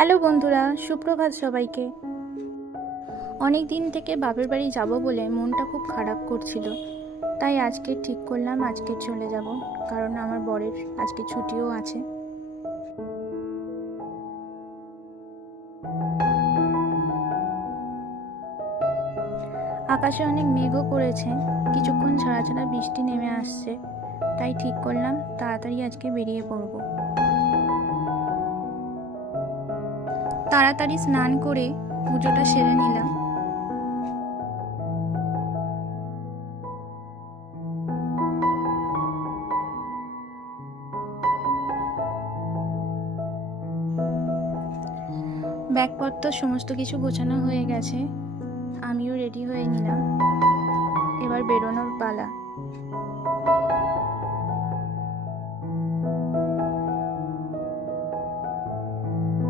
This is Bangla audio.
হ্যালো বন্ধুরা, সুপ্রভাত সবাইকে। অনেক দিন থেকে বাপের বাড়ি যাব বলে মনটা খুব খারাপ করছিল, তাই আজকে ঠিক করলাম আজকে চলে যাব, কারণ আমার বরের আজকে ছুটিও আছে। আকাশে অনেক মেঘও করেছে, কিছুক্ষণ ছাড়া ছাড়া বৃষ্টি নেমে আসছে, তাই ঠিক করলাম তাড়াতাড়ি আজকে বেরিয়ে পড়ব। তাড়াতাড়ি স্নান করে পুজোটা সেরে নিলাম। ব্যাগপত্র সমস্ত কিছু গোছানো হয়ে গেছে, আমিও রেডি হয়ে নিলাম। এবার বেরোনোর পালা।